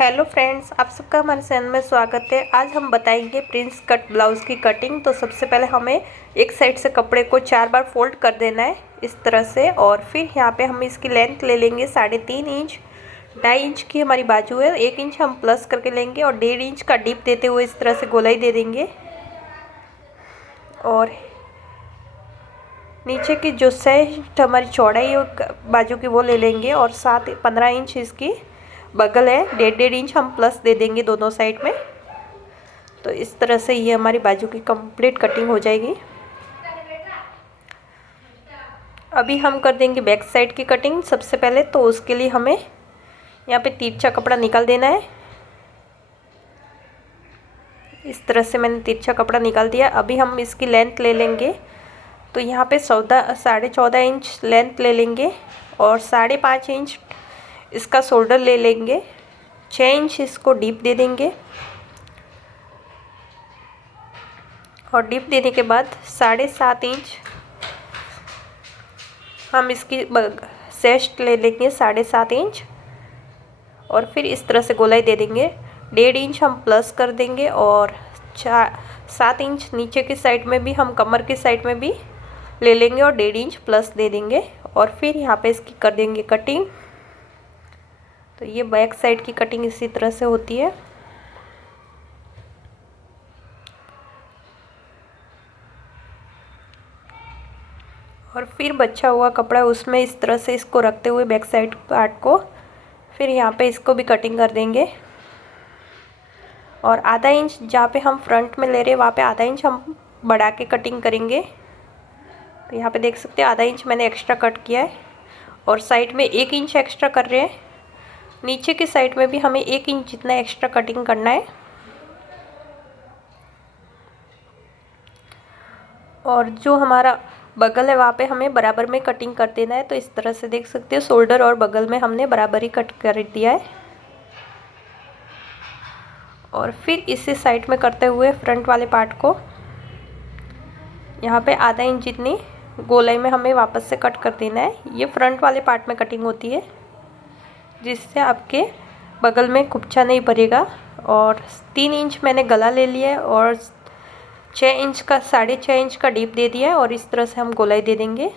Hello friends, आप सबका हमारे चैनल में स्वागत है। आज हम बताएंगे प्रिंस कट ब्लाउज़ की कटिंग। तो सबसे पहले हमें एक साइड से कपड़े को 4 बार फोल्ड कर देना है इस तरह से, और फिर यहाँ पे हम इसकी लेंथ ले लेंगे 3.5 इंच। 2.5 इंच की हमारी बाजू है, 1 इंच हम प्लस करके लेंगे और 1.5 इंच का डिप देते हुए इस तरह से गोलाई दे देंगे। और नीचे की जो 6 इंच हमारी चौड़ाई बाजू की वो ले लेंगे, और 15 इंच इसकी बगल है। 1.5 इंच हम प्लस दे देंगे दोनों साइड में। तो इस तरह से ये हमारी बाजू की कंप्लीट कटिंग हो जाएगी। अभी हम कर देंगे बैक साइड की कटिंग। सबसे पहले तो उसके लिए हमें यहाँ पे तिरछा कपड़ा निकाल देना है। इस तरह से मैंने तिरछा कपड़ा निकाल दिया। अभी हम इसकी लेंथ ले लेंगे। तो यहाँ पे 14.5 इंच लेंथ ले लेंगे और 5.5 इंच इसका शोल्डर ले लेंगे। 6 इंच इसको डीप दे देंगे, और डीप देने के बाद 7.5 इंच हम इसकी चेस्ट ले लेंगे 7.5 इंच, और फिर इस तरह से गोलाई दे देंगे। 1.5 इंच हम प्लस कर देंगे, और 7 इंच नीचे की साइड में भी हम कमर की साइड में भी ले लेंगे और 1.5 इंच प्लस दे देंगे, और फिर यहाँ पे इसकी कर देंगे कटिंग। तो ये बैक साइड की कटिंग इसी तरह से होती है। और फिर बचा हुआ कपड़ा उसमें इस तरह से इसको रखते हुए बैक साइड पार्ट को फिर यहाँ पे इसको भी कटिंग कर देंगे। और आधा इंच जहाँ पे हम फ्रंट में ले रहे हैं वहाँ पे आधा इंच हम बढ़ा के कटिंग करेंगे। तो यहाँ पे देख सकते हैं आधा इंच मैंने एक्स्ट्रा कट किया है, और साइड में 1 इंच एक्स्ट्रा कर रहे हैं। नीचे की साइड में भी हमें 1 इंच जितना एक्स्ट्रा कटिंग करना है। और जो हमारा बगल है वहाँ पे हमें बराबर में कटिंग कर देना है। तो इस तरह से देख सकते हो शोल्डर और बगल में हमने बराबर ही कट कर दिया है। और फिर इसी साइड में करते हुए फ्रंट वाले पार्ट को यहाँ पे आधा इंच जितनी गोलाई में हमें वापस से कट कर देना है। ये फ्रंट वाले पार्ट में कटिंग होती है, जिससे आपके बगल में कुपचा नहीं पड़ेगा। और 3 इंच मैंने गला ले लिया है, और 6 इंच का 6.5 इंच का डीप दे दिया है, और इस तरह से हम गोलाई दे देंगे।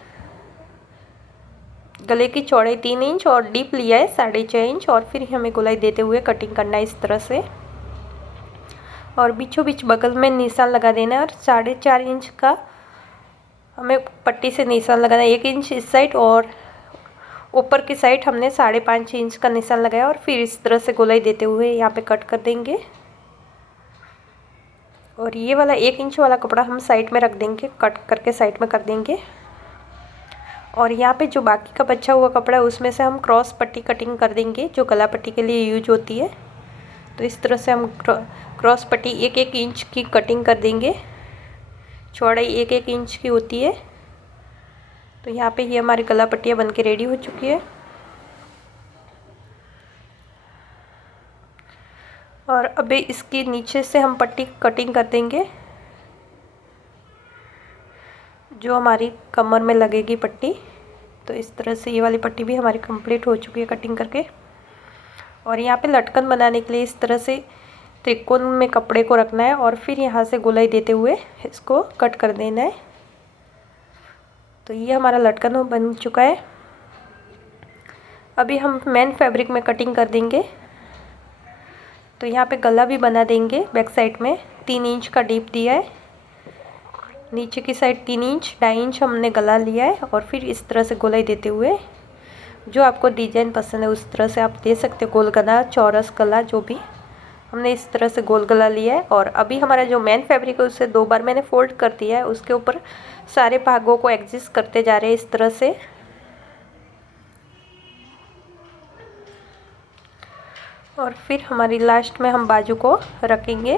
गले की चौड़ाई 3 इंच और डीप लिया है 6.5 इंच, और फिर हमें गोलाई देते हुए कटिंग करना है इस तरह से। और बीचों बीच बगल में निशान लगा देना है, और 4.5 इंच का हमें पट्टी से निशान लगाना है। 1 इंच इस साइड और ऊपर की साइड हमने 5.5 इंच का निशान लगाया, और फिर इस तरह से गोलाई देते हुए यहाँ पे कट कर देंगे। और ये वाला 1 इंच वाला कपड़ा हम साइड में रख देंगे, कट करके साइड में कर देंगे। और यहाँ पे जो बाकी का बचा हुआ कपड़ा है उसमें से हम क्रॉस पट्टी कटिंग कर देंगे, जो गला पट्टी के लिए यूज होती है। तो इस तरह से हम क्रॉस पट्टी 1-1 इंच की कटिंग कर देंगे। चौड़ाई 1-1 इंच की होती है। तो यहाँ पे ये हमारी गला पट्टियाँ बन के रेडी हो चुकी है। और अभी इसकी नीचे से हम पट्टी कटिंग कर देंगे, जो हमारी कमर में लगेगी पट्टी। तो इस तरह से ये वाली पट्टी भी हमारी कंप्लीट हो चुकी है कटिंग करके। और यहाँ पे लटकन बनाने के लिए इस तरह से त्रिकोण में कपड़े को रखना है, और फिर यहाँ से गोलाई देते हुए इसको कट कर देना है। तो ये हमारा लटकन बन चुका है। अभी हम मेन फैब्रिक में कटिंग कर देंगे। तो यहाँ पे गला भी बना देंगे। बैक साइड में 3 इंच का डीप दिया है, नीचे की साइड 3 इंच, 2.5 इंच हमने गला लिया है, और फिर इस तरह से गोलाई देते हुए जो आपको डिजाइन पसंद है उस तरह से आप दे सकते हो। गोल गला, चौरस गला, जो भी हमने इस तरह से गोल गला लिया है। और अभी हमारा जो मेन फैब्रिक है उसे 2 बार मैंने फोल्ड कर दिया है। उसके ऊपर सारे भागों को एडजस्ट करते जा रहे हैं इस तरह से। और फिर हमारी लास्ट में हम बाजू को रखेंगे।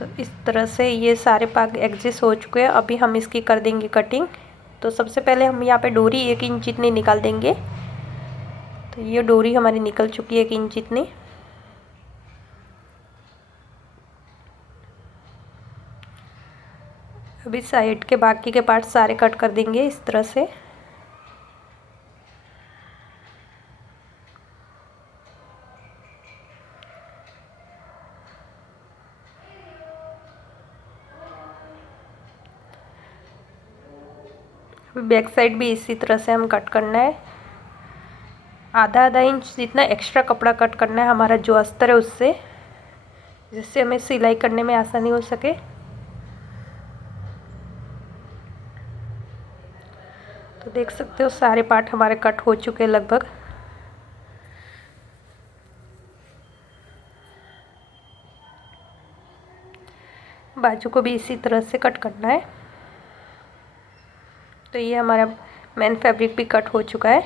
तो इस तरह से ये सारे भाग एडजस्ट हो चुके हैं। अभी हम इसकी कर देंगे कटिंग। तो सबसे पहले हम यहाँ पे डोरी 1 इंच जितनी निकाल देंगे। तो ये डोरी हमारी निकल चुकी है 1 इंच जितनी। अभी साइड के बाकी के पार्ट सारे कट कर देंगे इस तरह से। बैक साइड भी इसी तरह से हम कट करना है। आधा आधा इंच जितना एक्स्ट्रा कपड़ा कट करना है हमारा जो अस्तर है उससे, जिससे हमें सिलाई करने में आसानी हो सके। तो देख सकते हो सारे पार्ट हमारे कट हो चुके हैं लगभग। बाजू को भी इसी तरह से कट करना है। तो ये हमारा मेन फैब्रिक भी कट हो चुका है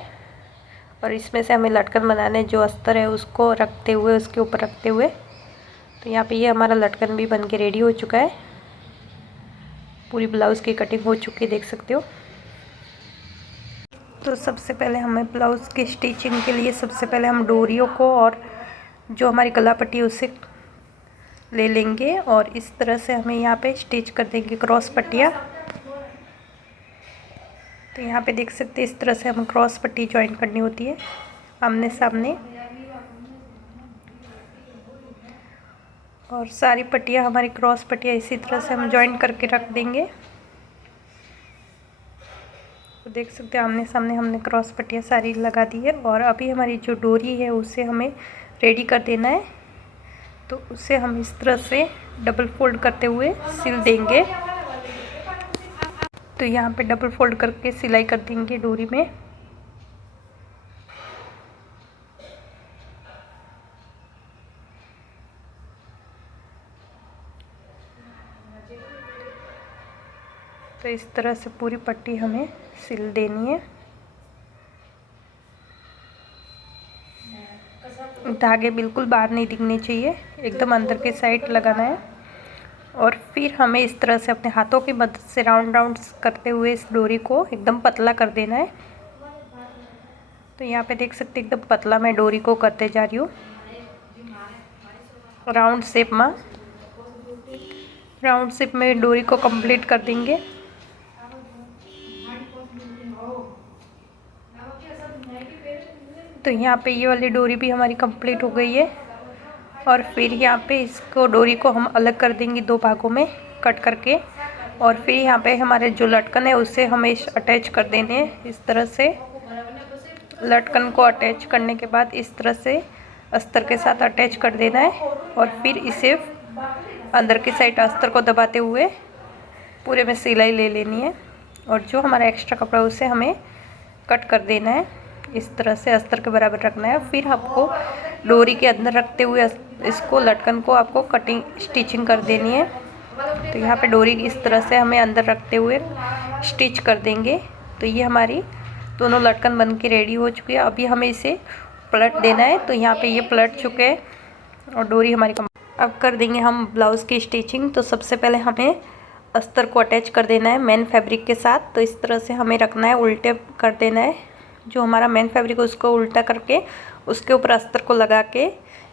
और इसमें से हमें लटकन बनाने, जो अस्तर है उसको रखते हुए, उसके ऊपर रखते हुए। तो यहाँ पे ये हमारा लटकन भी बन के रेडी हो चुका है। पूरी ब्लाउज़ की कटिंग हो चुकी है, देख सकते हो। तो सबसे पहले हमें ब्लाउज़ की स्टिचिंग के लिए सबसे पहले हम डोरियों को और जो हमारी गला पट्टी है उसे ले लेंगे और इस तरह से हमें यहाँ पे स्टिच कर देंगे क्रॉस पट्टियाँ। तो यहाँ पे देख सकते हैं इस तरह से हमें क्रॉस पट्टी ज्वाइन करनी होती है आमने सामने। और सारी पट्टियाँ हमारी क्रॉस पट्टियाँ इसी तरह से हम ज्वाइन करके रख देंगे। तो देख सकते हैं आमने सामने हमने क्रॉस पट्टियाँ सारी लगा दी है और अभी हमारी जो डोरी है उसे हमें रेडी कर देना है। तो उसे हम इस तरह से डबल फोल्ड करते हुए सिल देंगे। तो यहाँ पे डबल फोल्ड करके सिलाई कर देंगे डोरी में। तो इस तरह से पूरी पट्टी हमें सिल देनी है। धागे बिल्कुल बाहर नहीं दिखने चाहिए, एकदम अंदर के साइड लगाना है। और फिर हमें इस तरह से अपने हाथों की मदद से राउंड राउंड्स करते हुए इस डोरी को एकदम पतला कर देना है। तो यहाँ पे देख सकते एकदम पतला मैं डोरी को करते जा रही हूँ राउंड शेप में। राउंड शेप में डोरी को कंप्लीट कर देंगे। तो यहाँ पे ये वाली डोरी भी हमारी कंप्लीट हो गई है। और फिर यहाँ पे इसको डोरी को हम अलग कर देंगे दो भागों में कट करके। और फिर यहाँ पे हमारे जो लटकन है उसे हमें अटैच कर देने हैं इस तरह से। लटकन को अटैच करने के बाद इस तरह से अस्तर के साथ अटैच कर देना है और फिर इसे अंदर की साइड अस्तर को दबाते हुए पूरे में सिलाई ले लेनी है। और जो हमारा एक्स्ट्रा कपड़ा उसे हमें कट कर देना है, इस तरह से अस्तर के बराबर रखना है। फिर आपको डोरी के अंदर रखते हुए इसको लटकन को आपको कटिंग स्टिचिंग कर देनी है। तो यहाँ पे डोरी इस तरह से हमें अंदर रखते हुए स्टिच कर देंगे। तो ये हमारी दोनों लटकन बन के रेडी हो चुकी है। अभी हमें इसे पलट देना है। तो यहाँ पे ये पलट चुके हैं और डोरी हमारी अब कर देंगे हम ब्लाउज़ की स्टिचिंग। तो सबसे पहले हमें अस्तर को अटैच कर देना है मेन फैब्रिक के साथ। तो इस तरह से हमें रखना है, उल्टे कर देना है। जो हमारा मेन फैब्रिक है उसको उल्टा करके उसके ऊपर अस्तर को लगा के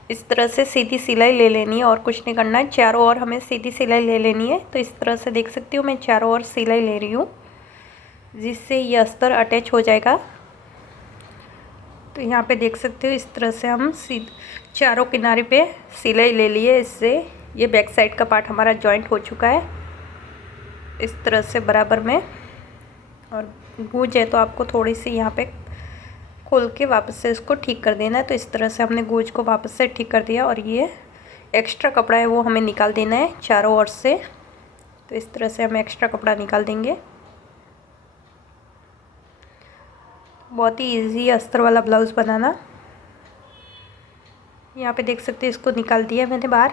इस तरह से सीधी सिलाई ले लेनी है और कुछ नहीं करना है। चारों ओर हमें सीधी सिलाई ले लेनी है। तो इस तरह से देख सकती हूँ मैं चारों ओर सिलाई ले रही हूँ, जिससे ये अस्तर अटैच हो जाएगा। तो यहाँ पे देख सकते हो इस तरह से हम चारों किनारे पे सिलाई ले लिए। इससे ये बैक साइड का पार्ट हमारा जॉइंट हो चुका है इस तरह से बराबर में। और गूंज है तो आपको थोड़ी सी यहाँ पे खोल के वापस से इसको ठीक कर देना है। तो इस तरह से हमने गूंज को वापस से ठीक कर दिया और ये एक्स्ट्रा कपड़ा है वो हमें निकाल देना है चारों ओर से। तो इस तरह से हम एक्स्ट्रा कपड़ा निकाल देंगे। बहुत ही इजी अस्तर वाला ब्लाउज़ बनाना। यहाँ पे देख सकते हैं इसको निकाल दिया मैंने बाहर।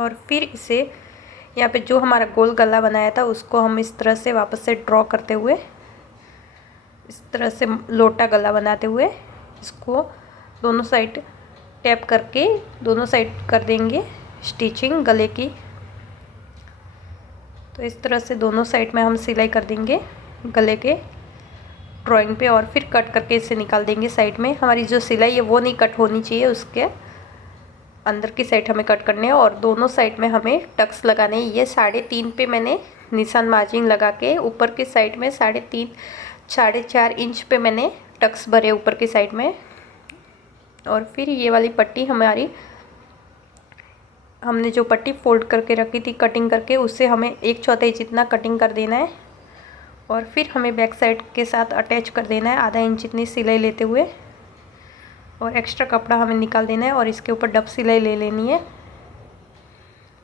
और फिर इसे यहाँ पे जो हमारा गोल गला बनाया था उसको हम इस तरह से वापस से ड्रॉ करते हुए इस तरह से लोटा गला बनाते हुए इसको दोनों साइड टैप करके दोनों साइड कर देंगे स्टिचिंग गले की। तो इस तरह से दोनों साइड में हम सिलाई कर देंगे गले के ड्राइंग पे और फिर कट करके इसे निकाल देंगे साइड में। हमारी जो सिलाई है वो नहीं कट होनी चाहिए, उसके अंदर की साइड हमें कट करने हैं और दोनों साइड में हमें टक्स लगाने हैं। ये 3.5 पे मैंने निशान मार्जिंग लगा के ऊपर की साइड में 4.5 इंच पे मैंने टक्स भरे ऊपर की साइड में। और फिर ये वाली पट्टी हमारी हमने जो पट्टी फोल्ड करके रखी थी कटिंग करके, उससे हमें 1/4 जितना कटिंग कर देना है और फिर हमें बैक साइड के साथ अटैच कर देना है आधा इंच जितनी सिलाई लेते हुए, और एक्स्ट्रा कपड़ा हमें निकाल देना है और इसके ऊपर डब सिलाई ले लेनी है।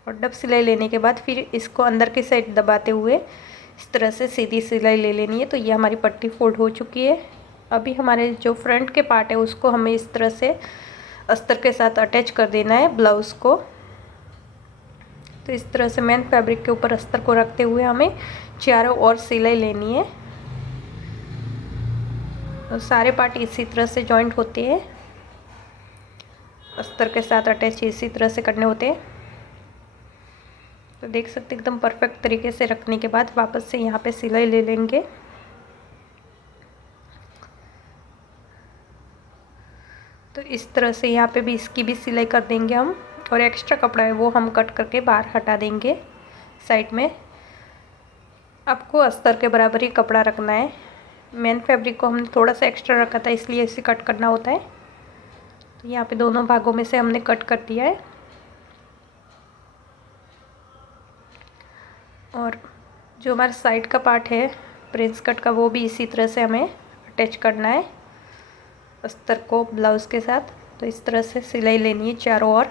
और डब सिलाई लेने के बाद फिर इसको अंदर की साइड दबाते हुए इस तरह से सीधी सिलाई ले लेनी है। तो ये हमारी पट्टी फोल्ड हो चुकी है। अभी हमारे जो फ्रंट के पार्ट है उसको हमें इस तरह से अस्तर के साथ अटैच कर देना है ब्लाउज़ को। तो इस तरह से मेन फैब्रिक के ऊपर अस्तर को रखते हुए हमें चारों ओर सिलाई लेनी है। तो सारे पार्ट इसी तरह से जॉइंट होते हैं, अस्तर के साथ अटैच इसी तरह से करने होते हैं। तो देख सकते एकदम परफेक्ट तरीके से रखने के बाद वापस से यहाँ पे सिलाई ले लेंगे। तो इस तरह से यहाँ पे भी इसकी भी सिलाई कर देंगे हम, और एक्स्ट्रा कपड़ा है वो हम कट करके बाहर हटा देंगे साइड में। आपको अस्तर के बराबर ही कपड़ा रखना है। मेन फैब्रिक को हमने थोड़ा सा एक्स्ट्रा रखा था इसलिए इसे कट करना होता है। तो यहाँ पे दोनों भागों में से हमने कट कर दिया है। और जो हमारा साइड का पार्ट है प्रिंस कट का, वो भी इसी तरह से हमें अटैच करना है अस्तर को ब्लाउज़ के साथ। तो इस तरह से सिलाई लेनी है चारों ओर।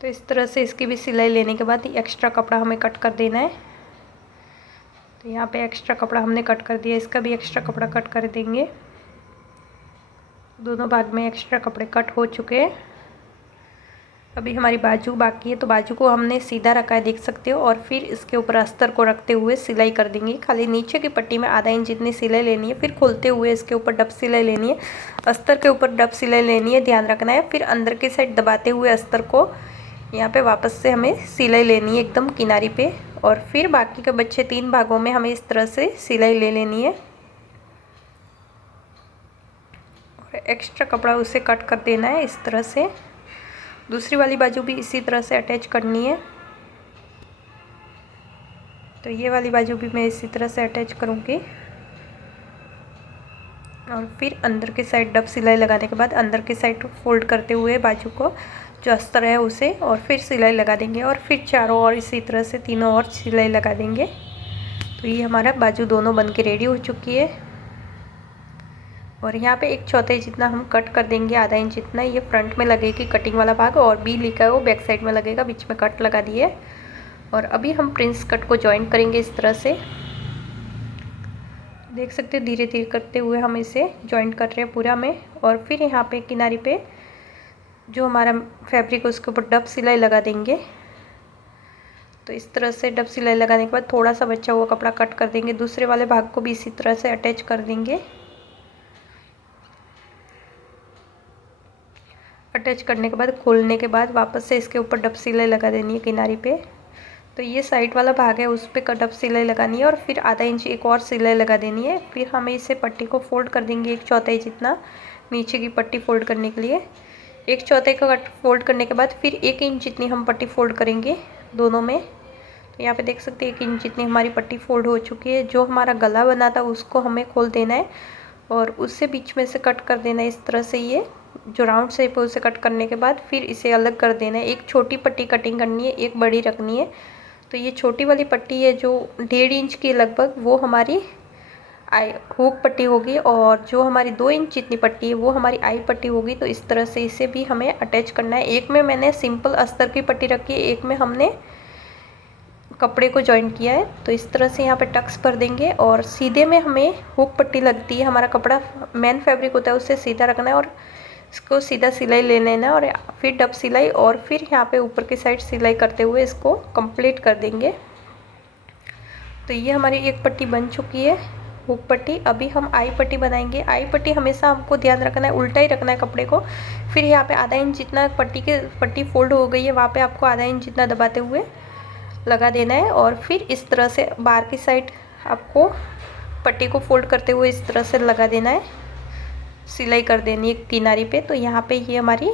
तो इस तरह से इसकी भी सिलाई लेने के बाद एक्स्ट्रा कपड़ा हमें कट कर देना है। तो यहाँ पे एक्स्ट्रा कपड़ा हमने कट कर दिया, इसका भी एक्स्ट्रा कपड़ा कट कर देंगे। दोनों भाग में एक्स्ट्रा कपड़े कट हो चुके हैं। अभी हमारी बाजू बाकी है, तो बाजू को हमने सीधा रखा है देख सकते हो, और फिर इसके ऊपर अस्तर को रखते हुए सिलाई कर देंगे। खाली नीचे की पट्टी में आधा इंच जितनी सिलाई लेनी है, फिर खोलते हुए इसके ऊपर डब सिलाई लेनी है, अस्तर के ऊपर डब सिलाई लेनी है, ध्यान रखना है। फिर अंदर की साइड दबाते हुए अस्तर को यहाँ पे वापस से हमें सिलाई लेनी है एकदम किनारी पे, और फिर बाकी के बचे 3 भागों में हमें इस तरह से सिलाई ले लेनी है। और एक्स्ट्रा कपड़ा उसे कट कर देना है इस तरह से। दूसरी वाली बाजू भी इसी तरह से अटैच करनी है। तो ये वाली बाजू भी मैं इसी तरह से अटैच करूँगी, और फिर अंदर की साइड डब सिलाई लगाने के बाद अंदर की साइड फोल्ड करते हुए बाजू को जो अस्तर है उसे, और फिर सिलाई लगा देंगे, और फिर चारों ओर इसी तरह से तीनों ओर सिलाई लगा देंगे। तो ये हमारा बाजू दोनों बन के रेडी हो चुकी है। और यहाँ पे 1/4 जितना हम कट कर देंगे, आधा इंच जितना। ये फ्रंट में लगेगी कटिंग वाला भाग, और बी लिखा है वो बैक साइड में लगेगा, बीच में कट लगा दिए। और अभी हम प्रिंस कट को जॉइन करेंगे इस तरह से। देख सकते हैं धीरे धीरे करते हुए हम इसे जॉइंट कर रहे हैं पूरा में। और फिर यहाँ पे किनारे पे जो हमारा फैब्रिक है उसके ऊपर डब सिलाई लगा देंगे। तो इस तरह से डब सिलाई लगाने के बाद थोड़ा सा बचा हुआ कपड़ा कट कर देंगे। दूसरे वाले भाग को भी इसी तरह से अटैच कर देंगे। अटैच करने के बाद खोलने के बाद वापस से इसके ऊपर डब सिलाई लगा देनी है किनारी पे। तो ये साइड वाला भाग है उस पर डब सिलाई लगानी है, और फिर आधा इंच एक और सिलाई लगा देनी है। फिर हमें इसे पट्टी को फोल्ड कर देंगे 1/4 जितना, नीचे की पट्टी फोल्ड करने के लिए। 1/4 का कट फोल्ड करने के बाद फिर 1 इंच जितनी हम पट्टी फोल्ड करेंगे दोनों में। तो यहाँ पे देख सकते हैं 1 इंच जितनी हमारी पट्टी फोल्ड हो चुकी है। जो हमारा गला बना था उसको हमें खोल देना है, और उससे बीच में से कट कर देना है इस तरह से। ये जो राउंड शेप है उसे कट करने के बाद फिर इसे अलग कर देना है। एक छोटी पट्टी कटिंग करनी है, एक बड़ी रखनी है। तो ये छोटी वाली पट्टी है जो 1.5 इंच की लगभग, वो हमारी आई हुक पट्टी होगी, और जो हमारी 2 इंच जितनी पट्टी है वो हमारी आई पट्टी होगी। तो इस तरह से इसे भी हमें अटैच करना है। एक में मैंने सिंपल अस्तर की पट्टी रखी है, एक में हमने कपड़े को जॉइन किया है। तो इस तरह से यहाँ पे टक्स भर देंगे, और सीधे में हमें हुक पट्टी लगती है। हमारा कपड़ा मेन फैब्रिक होता है उसे सीधा रखना है, और इसको सीधा सिलाई ले लेना है, और फिर डब सिलाई, और फिर यहाँ पे ऊपर की साइड सिलाई करते हुए इसको कंप्लीट कर देंगे। तो ये हमारी एक पट्टी बन चुकी है हुक पट्टी। अभी हम आई पट्टी बनाएंगे। आई पट्टी हमेशा हमको ध्यान रखना है, उल्टा ही रखना है कपड़े को। फिर यहाँ पे आधा इंच जितना पट्टी फोल्ड हो गई है वहाँ पे आपको आधा इंच जितना दबाते हुए लगा देना है, और फिर इस तरह से बाहर की साइड आपको पट्टी को फोल्ड करते हुए इस तरह से लगा देना है, सिलाई कर देनी है किनारी पे। तो यहाँ पे ये हमारी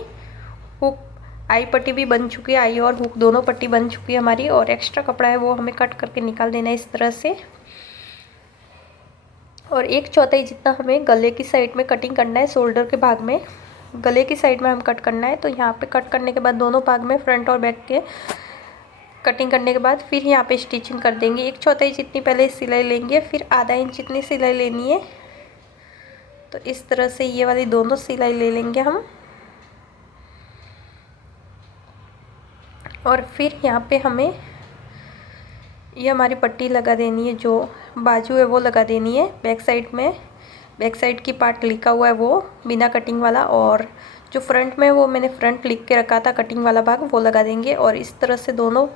हुक आई पट्टी भी बन चुकी है, आई और हुक दोनों पट्टी बन चुकी है हमारी। और एक्स्ट्रा कपड़ा है वो हमें कट करके निकाल देना है इस तरह से। और 1/4 जितना हमें गले की साइड में कटिंग करना है, शोल्डर के भाग में। गले की साइड में हम कट करना है। तो यहाँ पे कट करने के बाद दोनों भाग में फ्रंट और बैक के कटिंग करने के बाद फिर यहाँ पे स्टिचिंग कर देंगे। 1/4 जितनी पहले सिलाई लेंगे, फिर आधा इंच जितनी सिलाई लेनी है। तो इस तरह से ये वाली दोनों सिलाई ले लेंगे हम। और फिर यहाँ पे हमें ये हमारी पट्टी लगा देनी है, जो बाजू है वो लगा देनी है बैक साइड में। बैक साइड की पार्ट लिखा हुआ है वो बिना कटिंग वाला, और जो फ्रंट में वो मैंने फ्रंट लिख के रखा था कटिंग वाला भाग, वो लगा देंगे। और इस तरह से दोनों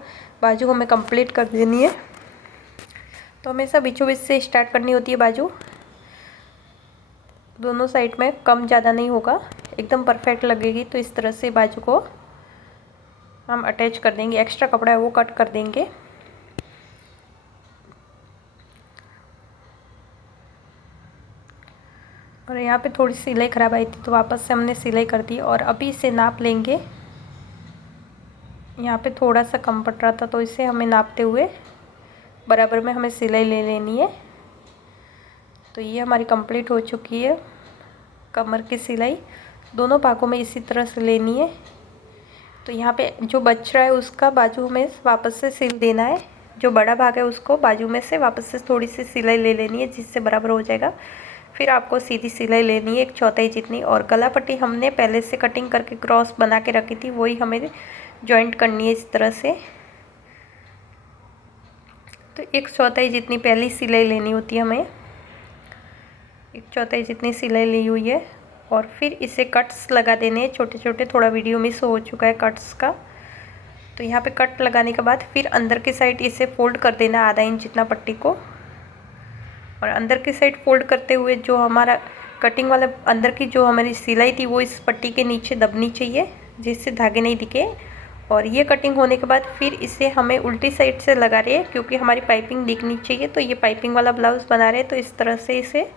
बाजू हमें कंप्लीट कर देनी है। तो हमेशा बीचों बीच से स्टार्ट करनी होती है बाजू, दोनों साइड में कम ज़्यादा नहीं होगा, एकदम परफेक्ट लगेगी। तो इस तरह से बाजू को हम अटैच कर देंगे, एक्स्ट्रा कपड़ा है वो कट कर देंगे। और यहाँ पे थोड़ी सिलाई ख़राब आई थी तो वापस से हमने सिलाई कर दी। और अभी इसे नाप लेंगे। यहाँ पे थोड़ा सा कम पड़ रहा था तो इसे हमें नापते हुए बराबर में हमें सिलाई ले लेनी है। तो ये हमारी कंप्लीट हो चुकी है। कमर की सिलाई दोनों भागों में इसी तरह से लेनी है। तो यहाँ पे जो बच रहा है उसका बाजू में वापस से सिल देना है। जो बड़ा भाग है उसको बाजू में से वापस से थोड़ी सी सिलाई ले लेनी है, जिससे बराबर हो जाएगा। फिर आपको सीधी सिलाई लेनी है 1/4 जितनी। और गला पट्टी हमने पहले से कटिंग करके क्रॉस बना के रखी थी, वही हमें जॉइंट करनी है इस तरह से। तो 1/4 जितनी पहली सिलाई लेनी होती है हमें, 1/4 जितनी सिलाई ली हुई है। और फिर इसे कट्स लगा देने हैं छोटे छोटे, थोड़ा वीडियो मिस हो चुका है कट्स का। तो यहाँ पे कट लगाने के बाद फिर अंदर की साइड इसे फोल्ड कर देना आधा इंच जितना पट्टी को। और अंदर की साइड फोल्ड करते हुए जो हमारा कटिंग वाला अंदर की जो हमारी सिलाई थी वो इस पट्टी के नीचे दबनी चाहिए, जिससे धागे नहीं दिखे। और ये कटिंग होने के बाद फिर इसे हमें उल्टी साइड से लगा रहे हैं, क्योंकि हमारी पाइपिंग दिखनी चाहिए। तो ये पाइपिंग वाला ब्लाउज़ बना रहे हैं, तो इस तरह से इसे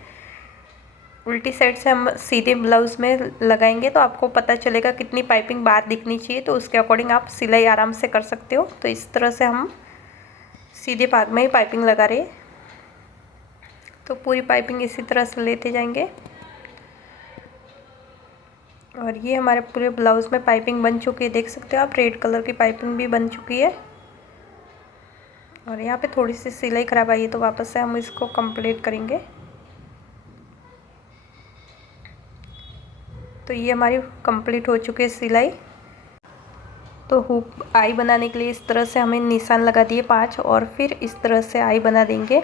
उल्टी साइड से हम सीधे ब्लाउज़ में लगाएंगे तो आपको पता चलेगा कितनी पाइपिंग बाहर दिखनी चाहिए। तो उसके अकॉर्डिंग आप सिलाई आराम से कर सकते हो। तो इस तरह से हम सीधे भाग में ही पाइपिंग लगा रहे हैं। तो पूरी पाइपिंग इसी तरह से लेते जाएंगे। और ये हमारे पूरे ब्लाउज़ में पाइपिंग बन चुकी है, देख सकते हो आप, रेड कलर की पाइपिंग भी बन चुकी है। और यहाँ पे थोड़ी सी सिलाई ख़राब आई है तो वापस से हम इसको कंप्लीट करेंगे। तो ये हमारी कंप्लीट हो चुकी है सिलाई। तो हुक आई बनाने के लिए इस तरह से हमें निशान लगा दिए 5, और फिर इस तरह से आई बना देंगे।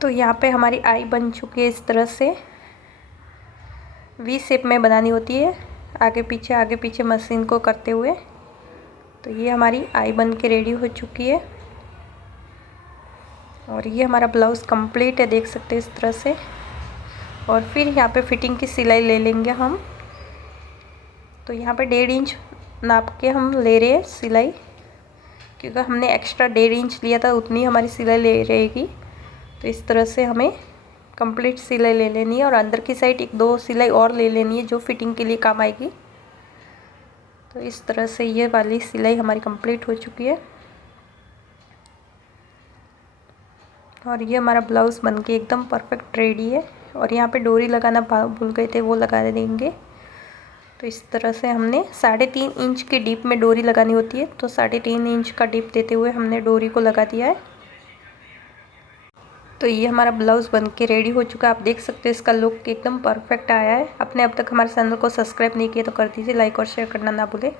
तो यहाँ पे हमारी आई बन चुकी है। इस तरह से वी शेप में बनानी होती है, आगे पीछे मशीन को करते हुए। तो ये हमारी आई बन के रेडी हो चुकी है। और ये हमारा ब्लाउज़ कंप्लीट है, देख सकते हैं इस तरह से। और फिर यहाँ पे फिटिंग की सिलाई ले लेंगे हम। तो यहाँ पे 1.5 इंच नाप के हम ले रहे हैं सिलाई, क्योंकि हमने एक्स्ट्रा 1.5 इंच लिया था, उतनी हमारी सिलाई ले रहेगी। तो इस तरह से हमें कंप्लीट सिलाई ले लेनी है। और अंदर की साइड 1-2 सिलाई और ले लेनी है जो फिटिंग के लिए काम आएगी। तो इस तरह से ये वाली सिलाई हमारी कंप्लीट हो चुकी है। और ये हमारा ब्लाउज़ बनके एकदम परफेक्ट रेडी है। और यहाँ पे डोरी लगाना भूल गए थे, वो लगा देंगे। तो इस तरह से हमने 3.5 इंच की डीप में डोरी लगानी होती है, तो 3.5 इंच का डीप देते हुए हमने डोरी को लगा दिया है। तो ये हमारा ब्लाउज़ बनके रेडी हो चुका है। आप देख सकते हैं इसका लुक एकदम परफेक्ट आया है। आपने अब तक हमारे चैनल को सब्सक्राइब नहीं किया तो कर दीजिए, लाइक और शेयर करना ना भूलें।